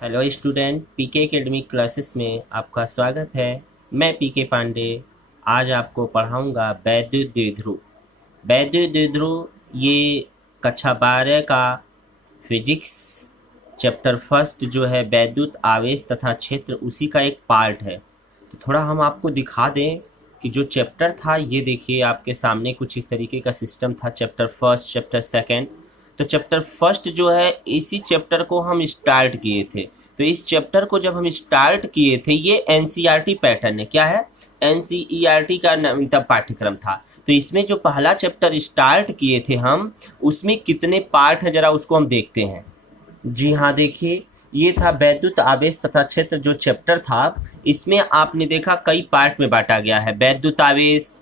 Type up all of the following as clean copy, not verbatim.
Hello student, पीके academic classes में आपका स्वागत है। मैं पीके पांडे। आज आपको पढ़ाऊंगा वैद्युत द्विध्रुव। वैद्युत द्विध्रुव ये कक्षा 12 का फिजिक्स चैप्टर फर्स्ट जो है वैद्युत आवेश तथा क्षेत्र, उसी का एक पार्ट है। तो थोड़ा हम आपको दिखा दें कि जो चैप्टर था, ये देखिए आपके सामने कुछ इस तरीके का सिस्टम था। Chapter first, chapter second. तो चैप्टर फर्स्ट जो है, इसी चैप्टर को हम स्टार्ट किए थे। तो इस चैप्टर को जब हम स्टार्ट किए थे, ये एनसीईआरटी पैटर्न है। क्या है? एनसीईआरटी का नवीनतम पाठ्यक्रम था। तो इसमें जो पहला चैप्टर स्टार्ट किए थे हम, उसमें कितने पार्ट है जरा उसको हम देखते हैं। जी हाँ, देखिए, ये था वैद्युत आवेश तथा क्षेत्र जो चैप्टर था। इसमें आपने देखा कई पार्ट में बांटा गया है। वैद्युत आवेश,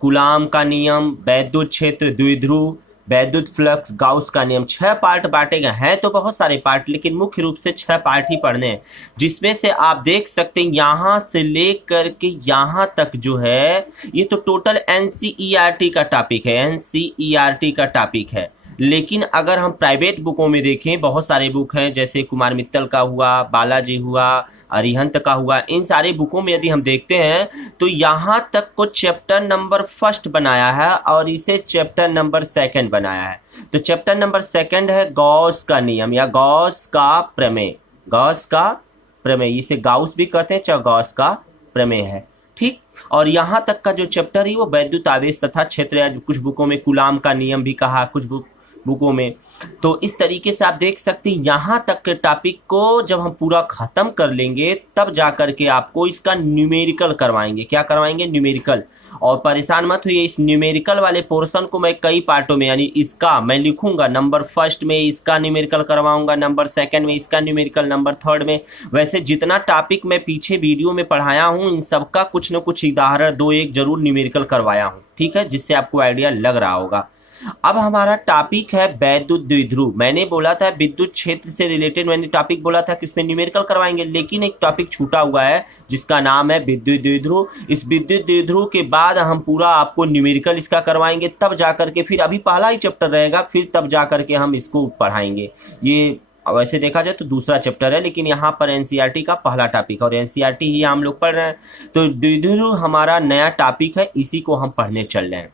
कूलाम का नियम, वैद्युत क्षेत्र, द्विध्रुव, वैद्युत फ्लक्स, गाउस का नियम, 6 पार्ट बांटे गए हैं। तो बहुत सारे पार्ट, लेकिन मुख्य रूप से 6 पार्ट ही पढ़ने हैं। जिसमें से आप देख सकते हैं यहाँ से लेकर के यहाँ तक जो है, ये तो टोटल एनसीईआरटी का टॉपिक है। एनसीईआरटी का टॉपिक है। लेकिन अगर हम प्राइवेट बुकों में देखें, बहुत सारे बुक हैं, जैसे कुमार मित्तल का हुआ, बालाजी हुआ, अरिहंत का हुआ, इन सारे बुकों में यदि हम देखते हैं तो यहाँ तक को चैप्टर नंबर फर्स्ट बनाया है और इसे चैप्टर नंबर सेकंड बनाया है। तो चैप्टर नंबर सेकंड है गॉस का नियम या गॉस का प्रमेय। गॉस का प्रमेय, इसे गाउस भी कहते हैं, चाहे गॉस का प्रमेय है। ठीक। और यहाँ तक का जो चैप्टर है वो वैद्युत आवेश तथा क्षेत्र, या कुछ बुकों में कूलाम का नियम भी कहा, कुछ बुकों में। तो इस तरीके से आप देख सकते हैं, यहाँ तक के टॉपिक को जब हम पूरा खत्म कर लेंगे तब जा करके आपको इसका न्यूमेरिकल करवाएंगे। क्या करवाएंगे? न्यूमेरिकल। और परेशान मत होइए, इस न्यूमेरिकल वाले पोर्शन को मैं कई पार्टों में, यानी इसका मैं लिखूंगा नंबर फर्स्ट में इसका न्यूमेरिकल करवाऊंगा, नंबर सेकंड में इसका न्यूमेरिकल, नंबर थर्ड में। वैसे जितना टॉपिक मैं पीछे वीडियो में पढ़ाया हूँ, इन सबका कुछ न कुछ उदाहरण दो एक जरूर न्यूमेरिकल करवाया हूँ। ठीक है, जिससे आपको आइडिया लग रहा होगा। अब हमारा टॉपिक है वैद्युत द्विध्रुव। मैंने बोला था विद्युत क्षेत्र से रिलेटेड, मैंने टॉपिक बोला था कि उसमें न्यूमेरिकल करवाएंगे, लेकिन एक टॉपिक छूटा हुआ है जिसका नाम है विद्युत द्विध्रुव। इस विद्युत द्विध्रुव के बाद हम पूरा आपको न्यूमेरिकल इसका करवाएंगे, तब जाकर के फिर अभी पहला ही चैप्टर रहेगा, फिर तब जाकर के हम इसको पढ़ाएंगे। ये वैसे देखा जाए तो दूसरा चैप्टर है, लेकिन यहाँ पर एनसीईआरटी का पहला टॉपिक, और एनसीईआरटी ही हम लोग पढ़ रहे हैं। तो द्विध्रुव हमारा नया टॉपिक है, इसी को हम पढ़ने चल रहे हैं।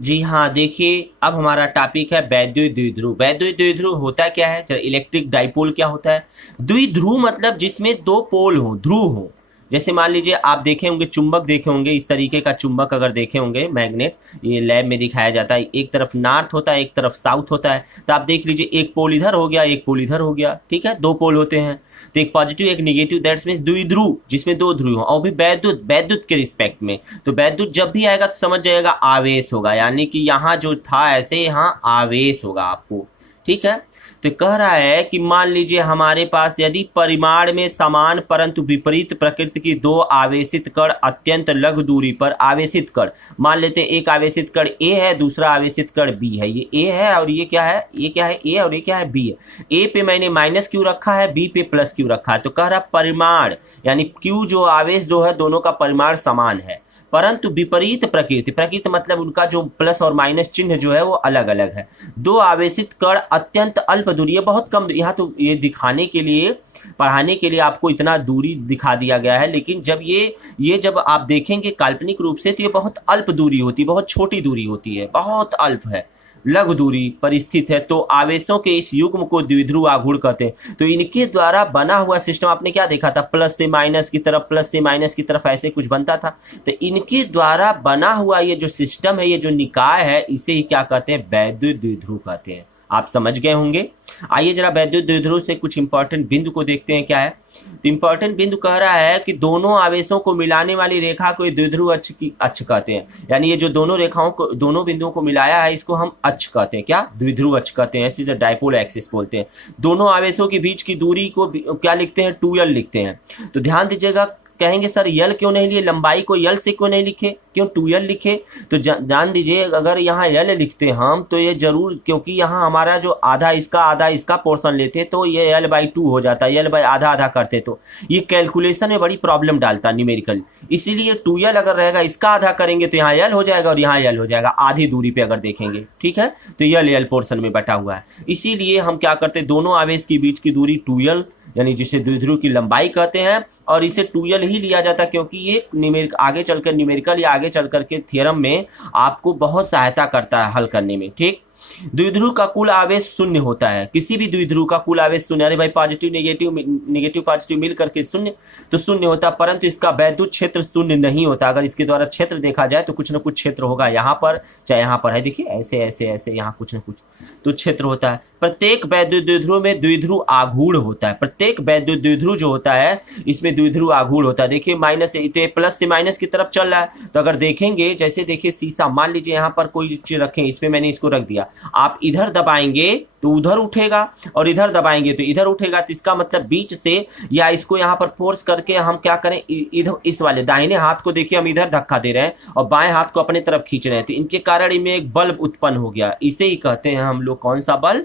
जी हाँ, देखिए, अब हमारा टॉपिक है वैद्युत द्विध्रुव। वैद्युत द्विध्रुव होता क्या है? चलो, इलेक्ट्रिक डाइपोल क्या होता है? द्विध्रुव मतलब जिसमें दो पोल हो, ध्रुव हो। जैसे मान लीजिए आप देखे होंगे, चुंबक देखे होंगे, इस तरीके का चुंबक अगर देखे होंगे, मैग्नेट, ये लैब में दिखाया जाता है। एक तरफ नॉर्थ होता है, एक तरफ साउथ होता है। तो आप देख लीजिए, एक पोल इधर हो गया, एक पोल इधर हो गया। ठीक है, दो पोल होते हैं। तो एक पॉजिटिव एक निगेटिव, दैट्स मीन्स द्विध्रुव, जिसमें दो ध्रुव हो। और भी वैद्युत, वैद्युत के रिस्पेक्ट में तो वैद्युत जब भी आएगा तो समझ जाएगा आवेश होगा, यानी कि यहाँ जो था ऐसे यहाँ आवेश होगा आपको। ठीक है। तो कह रहा है कि मान लीजिए हमारे पास यदि परिमाण में समान परंतु विपरीत प्रकृति की दो आवेशित कण अत्यंत लघु दूरी पर, आवेशित कण मान लेते हैं, एक आवेशित कण ए है, दूसरा आवेशित कण बी है। ये ए है और ये क्या है? ये क्या है? ए, और ये क्या है? बी है। ए पे मैंने माइनस क्यू रखा है, बी पे प्लस क्यू रखा है। तो कह रहा परिमाण, यानी क्यू जो आवेश जो है, दोनों का परिमाण समान है, परंतु विपरीत प्रकृति, प्रकृति मतलब उनका जो प्लस और माइनस चिन्ह जो है वो अलग अलग है। दो आवेशित कण अत्यंत अल्प दूरी है, बहुत कम। यहाँ तो ये दिखाने के लिए, पढ़ाने के लिए आपको इतना दूरी दिखा दिया गया है, लेकिन जब ये जब आप देखेंगे काल्पनिक रूप से, तो ये बहुत अल्प दूरी होती है, बहुत छोटी दूरी होती है, बहुत अल्प है, लघु दूरी पर स्थित है। तो आवेशों के इस युग्म को द्विध्रुव आघूर्ण कहते हैं। तो इनके द्वारा बना हुआ सिस्टम आपने क्या देखा था? प्लस से माइनस की तरफ, प्लस से माइनस की तरफ, ऐसे कुछ बनता था। तो इनके द्वारा बना हुआ ये जो सिस्टम है, ये जो निकाय है, इसे ही क्या कहते हैं? वैद्युत द्विध्रुव कहते हैं। आप समझ गए होंगे। आइए जरा वैद्युत द्विध्रुव से कुछ इंपॉर्टेंट बिंदु को देखते हैं। क्या है? तो इंपॉर्टेंट बिंदु कह रहा है कि दोनों आवेशों को मिलाने वाली रेखा को द्विध्रुव अक्ष की अक्ष कहते हैं। यानी ये जो दोनों रेखाओं को, दोनों बिंदुओं को मिलाया है, इसको हम अक्ष कहते हैं। क्या? द्विध्रुव अक्ष कहते हैं। इसे डाइपोल एक्सिस बोलते हैं। दोनों आवेशों के बीच की दूरी को क्या लिखते हैं? 2l लिखते हैं। तो ध्यान दीजिएगा कहेंगे सर यल क्यों नहीं लिए, लंबाई को यल से क्यों नहीं लिखे, क्यों 2l लिखे? तो जान दीजिए अगर यहाँ यल लिखते हम तो ये जरूर, क्योंकि यहाँ हमारा जो आधा इसका पोर्शन लेते तो ये l/2 हो जाता, l/ आधा आधा करते तो ये कैलकुलेशन में बड़ी प्रॉब्लम डालता न्यूमेरिकल। इसीलिए 2l अगर रहेगा इसका आधा करेंगे तो यहाँ l हो जाएगा और यहाँ l हो जाएगा आधी दूरी पे अगर देखेंगे, ठीक है। तो l पोर्शन में बटा हुआ है, इसीलिए हम क्या करते, दोनों आवेश के बीच की दूरी 2l यानी जिसे द्विध्रुव की लंबाई कहते हैं, और इसे 2l ही लिया जाता क्योंकि ये न्यूमेरिक आगे चलकर न्यूमेरिकल या आगे चलकर के थ्योरम में आपको बहुत सहायता करता है हल करने में, ठीक। द्विध्रुव का कुल आवेश शून्य होता है, किसी भी द्विध्रुव का कुल आवेश शून्य, अरे भाई पॉजिटिव नेगेटिव पॉजिटिव मिल करके शून्य तो शून्य होता, परंतु इसका वैद्युत क्षेत्र शून्य नहीं होता। अगर इसके द्वारा क्षेत्र देखा जाए तो कुछ ना कुछ क्षेत्र होगा, यहाँ पर चाहे यहाँ पर है, देखिए ऐसे ऐसे ऐसे यहाँ कुछ ना कुछ तो क्षेत्र होता है। प्रत्येक वैद्युत द्विध्रुव में द्विध्रुव आघूर्ण होता है, प्रत्येक वैद्युत द्विध्रुव जो होता है इसमें द्विध्रुव आघूर्ण होता है। देखिए माइनस से प्लस से माइनस की तरफ चल रहा है, तो अगर देखेंगे जैसे देखिए शीशा, मान लीजिए यहाँ पर कोई चीज रखें, इसमें मैंने इसको रख दिया, आप इधर दबाएंगे तो उधर उठेगा और इधर दबाएंगे तो इधर उठेगा, तो इसका मतलब बीच से या इसको यहाँ पर फोर्स करके हम क्या करें, इधर इस वाले दाहिने हाथ को देखिए हम इधर धक्का दे रहे हैं और बाएं हाथ को अपने तरफ खींच रहे हैं, तो इनके कारण इनमें एक बल उत्पन्न हो गया। इसे ही कहते हैं हम लोग कौन सा बल,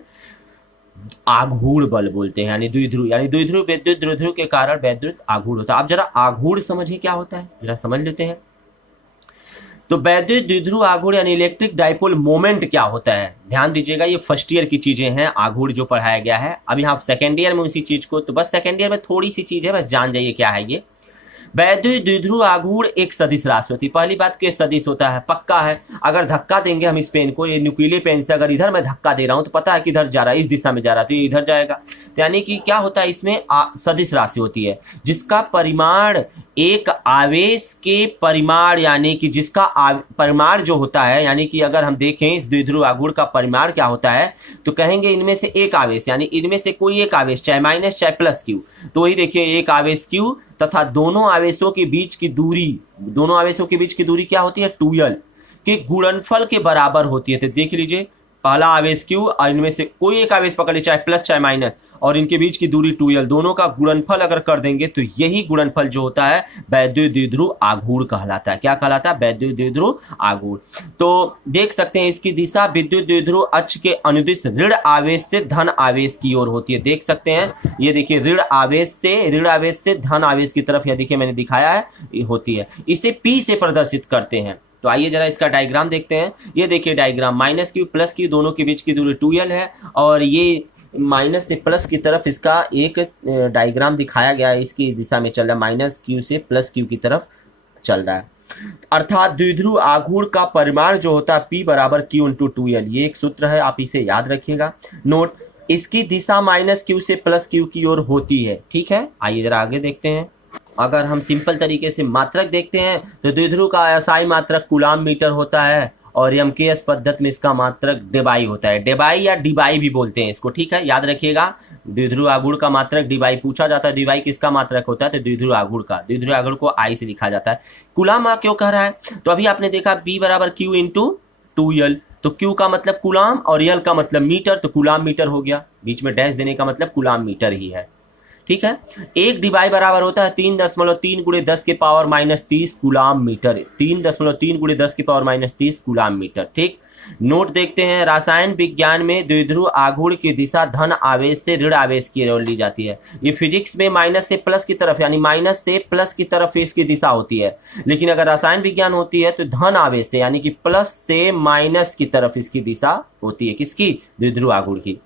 आघूर्ण बल बोलते हैं, यानी द्विध्रुव, यानी द्विध्रुव विद्युत द्विध्रुव के कारण वैद्युत आघूर्ण होता है। आप जरा आघूर्ण समझिए क्या होता है, जरा समझ लेते हैं। तो वैद्युत द्विध्रुव आघूर्ण यानी इलेक्ट्रिक डाइपोल मोमेंट क्या होता है, ध्यान दीजिएगा, ये फर्स्ट ईयर की चीजें हैं, आघूर्ण जो पढ़ाया गया है। अभी यहाँ सेकेंड ईयर में उसी चीज को, तो बस सेकेंड ईयर में थोड़ी सी चीज है, बस जान जाइए क्या है ये। वैद्युत द्विध्रुव आघूर्ण एक सदिश राशि होती है। पहली बात कि सदिश होता है, पक्का है। अगर धक्का देंगे हम इस पेन को, ये नुकीले पेन से अगर इधर मैं धक्का दे रहा हूं तो पता है कि इधर जा रहा है, इस दिशा में जा रहा है, तो ये इधर जाएगा। तो यानी कि क्या होता है, इसमें सदिश राशि होती है जिसका परिमाण एक आवेश के परिमाण, यानी कि जिसका परिमाण जो होता है, यानी कि अगर हम देखें इस द्विध्रुव आघूर्ण का परिमाण क्या होता है, तो कहेंगे इनमें से एक आवेश, यानी इनमें से कोई एक आवेश चाहे माइनस चाहे प्लस क्यू, तो वही देखिए एक आवेश क्यू तथा दोनों आवेशों के बीच की दूरी क्या होती है, 2l के गुणनफल के बराबर होती है। तो देख लीजिए पहला आवेश क्यू और इनमें से कोई एक आवेश पकड़ लीजिए चाहे प्लस चाहे माइनस, और इनके बीच की दूरी 2l, दोनों का गुणनफल अगर कर देंगे तो यही गुणनफल जो होता है वैद्युत द्विध्रुव आघूर्ण कहलाता है। क्या कहलाता है, वैद्युत द्विध्रुव आघूर्ण। तो देख सकते हैं इसकी दिशा विद्युत द्विध्रुव अक्ष के अनुदिश ऋण आवेश से धन आवेश की ओर होती है। देख सकते हैं ये देखिए ऋण आवेश से धन आवेश की तरफ, यह देखिए मैंने दिखाया है, होती है। इसे P से प्रदर्शित करते हैं। तो आइए जरा इसका डायग्राम देखते हैं। ये देखिए diagram, minus Q plus Q दोनों के बीच की दूरी 2l है, और ये माइनस से प्लस की तरफ इसका एक डायग्राम दिखाया गया है, इसकी दिशा में चल रहा है, माइनस क्यू से प्लस क्यू की तरफ चल रहा है। अर्थात द्विध्रुव आघूर्ण का परिमाण जो होता है P बराबर Q इंटू 2l, ये एक सूत्र है, आप इसे याद रखिएगा। नोट, इसकी दिशा माइनस क्यू से प्लस क्यू की ओर होती है, ठीक है। आइए जरा आगे देखते हैं। अगर हम सिंपल तरीके से मात्रक देखते हैं तो द्विध्रुव का अस्थायी मात्रक कूलाम मीटर होता है, और एमकेएस पद्धति में इसका मात्रक डेबाई होता है, डेबाई या डिबाई भी बोलते हैं इसको, ठीक है, याद रखिएगा। द्विध्रुव आघूर्ण का मात्रक डिबाई पूछा जाता है, डिबाई किसका मात्रक होता है, तो द्विध्रुव आघूर्ण का। द्विध्रुव आघूर्ण को आई से लिखा जाता है। कूलाम क्यों कह रहा है, तो अभी आपने देखा P बराबर Q इंटू 2l, तो Q का मतलब कूलाम और L का मतलब मीटर, तो कूलाम मीटर हो गया, बीच में डैश देने का मतलब कूलाम मीटर ही है, ठीक है। एक डिबाई बराबर होता है 3.3 गुणे 10 के पावर माइनस 30 कूलाम मीटर, 3.3 गुणे 10 के पावर माइनस 30 कूलाम मीटर, ठीक। नोट देखते हैं, रासायन विज्ञान में द्विध्रुव आघूर्ण की दिशा धन आवेश से ऋण आवेश की ओर ली जाती है। ये फिजिक्स में माइनस से प्लस की तरफ, यानी माइनस से प्लस की तरफ इसकी दिशा होती है, लेकिन अगर रसायन विज्ञान होती है तो धन आवेश से, यानी कि प्लस से माइनस की तरफ इसकी दिशा होती है, किसकी, द्विध्रुव आघूर्ण की।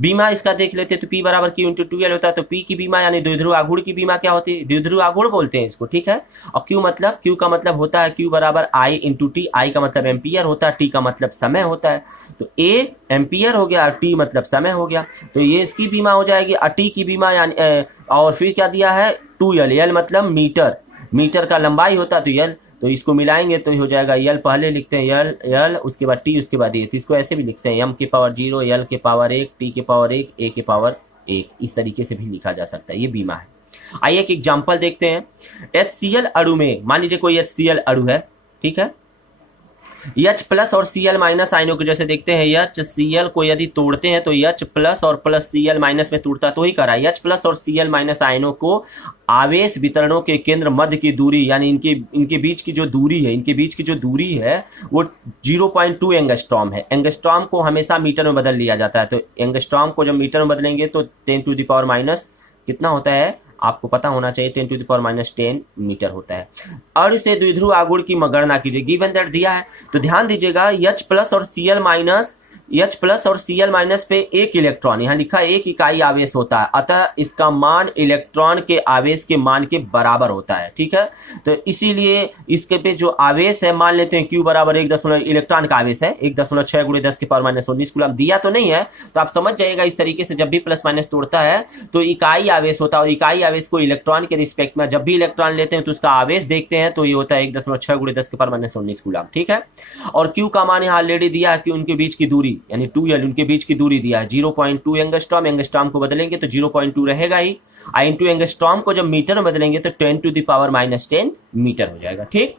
बीमा इसका देख लेते हैं, तो P बराबर Q इंटू 2l होता है, तो P की बीमा यानी द्विध्रुव आघूर्ण की बीमा क्या होती है, द्विध्रुव आघूर्ण बोलते हैं इसको, ठीक है। और Q का मतलब होता है Q बराबर I इंटू T, I का मतलब एम्पियर होता है, T का मतलब समय होता है, तो A एम्पियर हो गया, T मतलब समय हो गया, तो ये इसकी बीमा हो जाएगी। और T की बीमा यानी और फिर क्या दिया है 2l, L मतलब मीटर, मीटर का लंबाई होता है तो L, तो इसको मिलाएंगे तो हो जाएगा L, पहले लिखते हैं L उसके बाद T उसके बाद ये, तो इसको ऐसे भी लिखते हैं m के पावर 0, L के पावर 1, T के पावर 1, A के पावर 1, इस तरीके से भी लिखा जा सकता है, ये बीमा है। आइए एक एग्जांपल देखते हैं। HCl अणु में, मान लीजिए कोई HCl अणु है, ठीक है, H प्लस और Cl माइनस आयनों को जैसे देखते हैं, H Cl को यदि तोड़ते हैं तो H प्लस और प्लस Cl माइनस में टूटता तो ही करा H प्लस और Cl माइनस आयनों को आवेश वितरणों के केंद्र मध्य की दूरी, यानी इनके इनके बीच की जो दूरी है, इनके बीच की जो दूरी है वो 0.2 एंगस्ट्रॉम है। एंगस्ट्रॉम को हमेशा मीटर में बदल लिया जाता है, तो एंगस्ट्रॉम को जब मीटर में बदलेंगे तो 10 टू द पावर माइनस कितना होता है, आपको पता होना चाहिए, 10 to the power minus 10 metre होता है। और इसे द्विध्रुव आघूर्ण की गणना कीजिए, गिवन दैट दिया है तो ध्यान दीजिएगा, H प्लस और Cl माइनस, H प्लस और Cl माइनस पे एक इलेक्ट्रॉन, यहाँ लिखा है एक इकाई आवेश होता है, अतः इसका मान इलेक्ट्रॉन के आवेश के मान के बराबर होता है। ठीक है, तो इसीलिए इसके पे जो आवेश है, मान लेते हैं Q बराबर 1 इलेक्ट्रॉन का आवेश है 1.6 गुणे 10 की पावर माइनस 19 कूलम, दिया तो नहीं है तो आप समझ जाइएगा इस तरीके से, जब भी प्लस माइनस तोड़ता है तो इकाई आवेश होता है, और इकाई आवेश को इलेक्ट्रॉन के रिस्पेक्ट में जब भी इलेक्ट्रॉन लेते हैं तो उसका आवेश देखते हैं तो ये होता है 1.6 गुणे 10 की पावर माइनस 19 कूलम। ठीक है, और Q का मान यहाँ ऑलरेडी दिया है कि उनके बीच की दूरी यानी 2L, उनके बीच की दूरी दिया है 0.2 एंगस्ट्रॉम, एंगस्ट्रॉम को बदलेंगे तो 0.2 रहेगा ही, इंटू एंगस्ट्रॉम को जब मीटर में बदलेंगे तो 10 to the power minus 10 metre हो जाएगा। ठीक,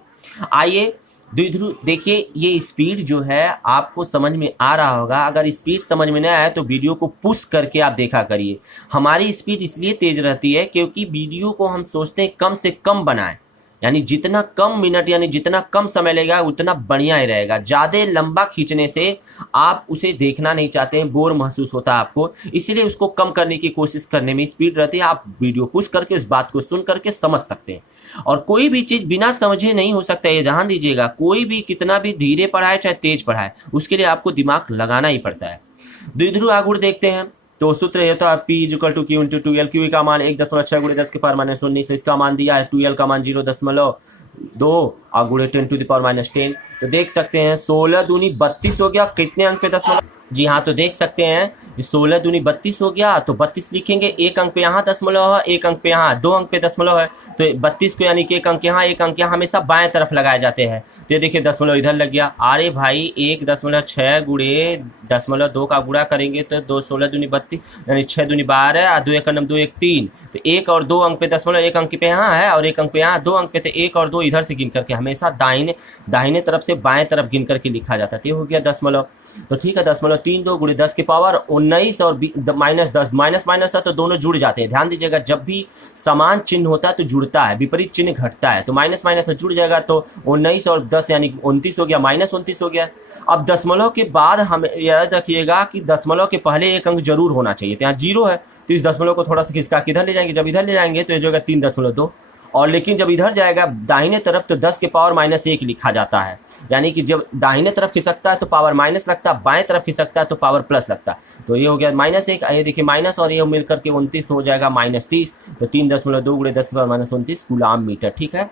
आइए द्विध्रुव देखिए, ये स्पीड जो है आपको समझ में आ रहा होगा, अगर स्पीड समझ में नहीं आया तो वीडियो को पुश करके आप देखा करिए। हमारी स्पीड इसलिए तेज रहती है क्योंकि वीडियो को हम सोचते हैं कम से कम बनाएं, यानी जितना कम मिनट यानी जितना कम समय लेगा उतना बढ़िया ही रहेगा। ज़्यादा लंबा खींचने से आप उसे देखना नहीं चाहते हैं, बोर महसूस होता है आपको, इसलिए उसको कम करने की कोशिश करने में स्पीड रहती है। आप वीडियो पुश करके उस बात को सुन करके समझ सकते हैं, और कोई भी चीज़ बिना समझे नहीं हो सकता है, ये ध्यान दीजिएगा। कोई भी कितना भी धीरे पढ़ाए चाहे तेज पढ़ाए, उसके लिए आपको दिमाग लगाना ही पड़ता है। द्विध्रुव आघूर्ण देखते हैं तो सूत्र ये होता है P equal to Q into 2L। Q का मान 1.6 गुणे 10 के पावर माइनस 19, इसका मान दिया है 2L का मान 0.2 और गुणे 10 टू द पावर माइनस 10। तो देख सकते हैं 16 दूनी 32 हो गया, कितने अंक पे दशमलव, जी हाँ, तो देख सकते हैं 16 दूनी 32 हो गया, तो 32 लिखेंगे, एक अंक पे यहाँ दशमलव है, एक अंक पे यहाँ, 2 अंक पे दशमलव है, तो 32 को यानी कि एक अंक यहाँ एक अंक यहाँ हमेशा बाएं तरफ लगाए जाते हैं। तो ये देखिए दशमलव इधर लग गया, अरे भाई 1.6 गुणे 0.2 का गुणा करेंगे तो 2 16 दूनी 32 यानी 6 दूनी 12 और 2 एक 9 2 एक 3, तो एक और 2 अंक पे दशमलव, एक अंक पे यहाँ है और एक अंक पे यहाँ, 2 अंक पे, तो 1 और 2 इधर से गिन करके हमेशा दाहिने तरफ से बाएं तरफ गिन करके लिखा जाता है। तो ये हो गया दशमलव, तो ठीक है 0.32 गुणे 10 की पावर 19 और माइनस 10, माइनस माइनस है तो दोनों जुड़ जाते हैं। ध्यान दीजिएगा, जब भी समान चिन्ह होता है तो जुड़ता है, विपरीत चिन्ह घटता है, तो माइनस माइनस में जुड़ जाएगा, तो 19 और 10 यानी 29 हो गया, माइनस 29 हो गया। अब दशमलव के बाद हम याद रखिएगा कि दशमलव के पहले एक अंक जरूर होना चाहिए, तो यहाँ 0 है तो इस दशमलव को थोड़ा सा खिसका के इधर ले जाएंगे, जब इधर ले जाएंगे तो ये जो 3.2, और लेकिन जब इधर जाएगा दाहिने तरफ तो 10 के पावर माइनस 1 लिखा जाता है, यानी कि जब दाहिने तरफ खिसकता है तो पावर माइनस लगता है, बाएं तरफ खिसकता है तो पावर प्लस लगता है। तो ये हो गया -1, ये देखिए माइनस और ये मिलकर के 29 हो जाएगा -30, तो 3.2 गुणे 10 की पावर माइनस 29 कूलाम मीटर। ठीक है,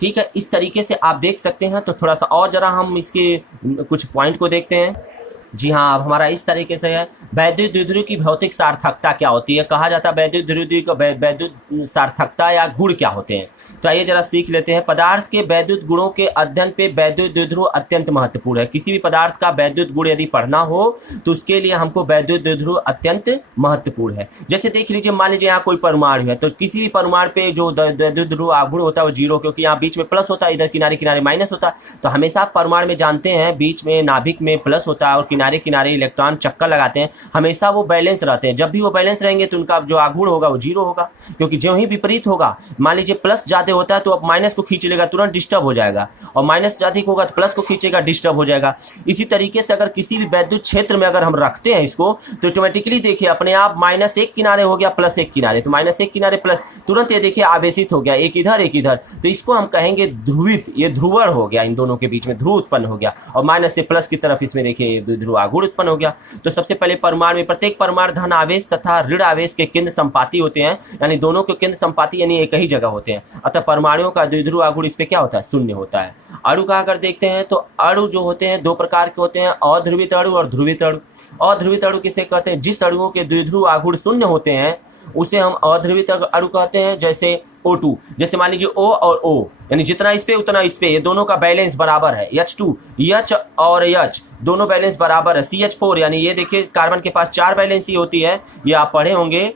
ठीक है, इस तरीके से आप देख सकते हैं। तो थोड़ा सा और जरा हम इसके कुछ पॉइंट को देखते हैं। जी हाँ, अब हमारा इस तरीके से है, वैद्युत द्विध्रुव की भौतिक सार्थकता क्या होती है, कहा जाता है वैद्युत द्विध्रुव का वैद्युत सार्थकता या गुण क्या होते हैं। तो आइए जरा सीख लेते हैं। पदार्थ के वैद्युत गुणों के अध्ययन पे वैद्युत द्विध्रुव अत्यंत महत्वपूर्ण है। किसी भी पदार्थ का वैद्युत गुण यदि पढ़ना हो तो उसके लिए हमको वैद्युत द्विध्रुव अत्यंत महत्वपूर्ण है। जैसे देख लीजिए, मान लीजिए यहाँ कोई परमाणु है, तो किसी भी परमाणु पे जो वैद्युत द्विध्रुव आघूर्ण होता है वो 0, क्योंकि यहाँ बीच में प्लस होता है, इधर किनारे किनारे माइनस होता है। तो हमेशा परमाणु में जानते हैं बीच में नाभिक में प्लस होता है और किनारे किनारे इलेक्ट्रॉन चक्कर लगाते हैं, हमेशा वो बैलेंस रहते हैं। जब भी वो बैलेंस रहेंगे तो उनका जो आघूर्ण होगा वो 0 होगा, क्योंकि जो ही विपरीत होगा, मान लीजिए प्लस ज्यादा होता है तो अब माइनस को खींच लेगा, तुरंत डिस्टर्ब हो जाएगा, और माइनस अधिक होगा तो प्लस को खींचेगा, डिस्टर्ब हो जाएगा। इसी तरीके से अगर किसी भी वैद्युत क्षेत्र में अगर हम रखते हैं इसको तो ऑटोमेटिकली देखिए अपने आप -1 किनारे हो गया, +1 किनारे, तो -1 किनारे प्लस, तुरंत ये देखिए आवेशित हो गया, एक इधर एक इधर, तो इसको हम कहेंगे ध्रुवित, ये ध्रुवण हो गया, इन दोनों के बीच में ध्रुव उत्पन्न हो गया, और माइनस से प्लस की तरफ इसमें देखिए ध्रुव आघूर्ण उत्पन्न हो गया। तो सबसे पहले परमाणु में प्रत्येक परमाणु धन आवेश तथा ऋण आवेश के केंद्र संपाती होते हैं, यानी दोनों के केंद्र संपाती यानी एक ही जगह होते हैं, अतः परमाणुओं का द्विध्रुव आघूर्ण इस पे क्या होता है, 0 होता है। अणु का अगर देखते हैं तो अणु जो होते हैं 2 प्रकार के होते हैं, अध्रुवित अणु और ध्रुवित अणु। अध्रुवित अणु किसे कहते हैं, जिस अणुओं के द्विध्रुव आघूर्ण 0 होते हैं उसे हम अध्रुवित अणु कहते हैं। जैसे O2, जैसे मान लीजिए O और O, यानी जितना इस पे उतना इस पे, ये दोनों का बैलेंस बराबर है। H2, H और H दोनों बैलेंस बराबर है। CH4, यानी ये देखिए कार्बन के पास 4 बैलेंस ही होती है, ये आप पढ़े होंगे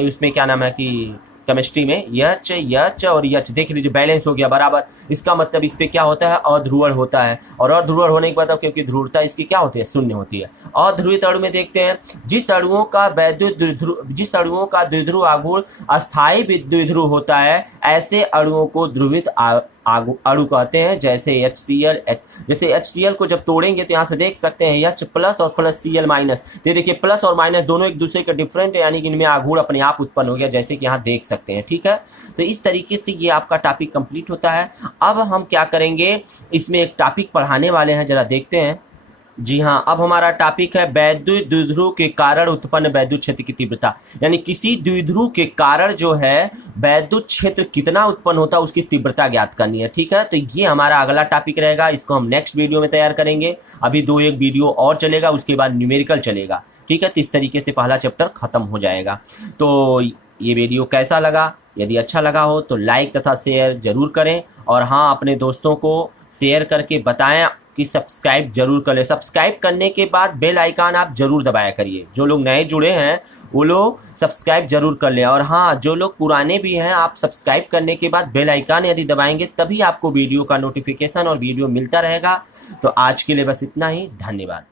उसमें क्या नाम है कि केमिस्ट्री में, यच यच और यच देख लीजिए बैलेंस हो गया बराबर। इसका मतलब इस पे क्या होता है, अध्रुवण होता है। और अध्रुवण होने के बाद क्योंकि ध्रुवता इसकी क्या होती है, शून्य होती है। अध्रुवित अणु में देखते हैं जिस अणुओं का द्विध्रुव आघूर्ण अस्थायी द्विध्रुव होता है, ऐसे अणुओं को ध्रुवित अणु कहते हैं। जैसे HCl, जैसे HCl को जब तोड़ेंगे तो यहाँ से देख सकते हैं H प्लस और प्लस Cl माइनस। तो देखिए प्लस और माइनस दोनों एक दूसरे के डिफरेंट है, यानी कि इनमें आघूर्ण अपने आप उत्पन्न हो गया, जैसे कि यहाँ देख सकते हैं। ठीक है, तो इस तरीके से ये आपका टॉपिक कंप्लीट होता है। अब हम क्या करेंगे, इसमें एक टॉपिक पढ़ाने वाले हैं, जरा देखते हैं। जी हाँ, अब हमारा टॉपिक है वैद्युत द्विध्रुव के कारण उत्पन्न वैद्युत क्षेत्र की तीव्रता। यानी किसी द्विध्रुव के कारण जो है वैद्युत क्षेत्र कितना उत्पन्न होता है उसकी तीव्रता ज्ञात करनी है। ठीक है, तो ये हमारा अगला टॉपिक रहेगा, इसको हम नेक्स्ट वीडियो में तैयार करेंगे। अभी एक वीडियो और चलेगा, उसके बाद न्यूमेरिकल चलेगा। ठीक है, तो इस तरीके से पहला चैप्टर खत्म हो जाएगा। तो ये वीडियो कैसा लगा, यदि अच्छा लगा हो तो लाइक तथा शेयर जरूर करें, और हाँ अपने दोस्तों को शेयर करके बताएं कि सब्सक्राइब जरूर कर ले। सब्सक्राइब करने के बाद बेल आइकन आप जरूर दबाया करिए। जो लोग नए जुड़े हैं वो लोग सब्सक्राइब जरूर कर लें, और हाँ जो लोग पुराने भी हैं, आप सब्सक्राइब करने के बाद बेल आइकन यदि दबाएंगे तभी आपको वीडियो का नोटिफिकेशन और वीडियो मिलता रहेगा। तो आज के लिए बस इतना ही, धन्यवाद।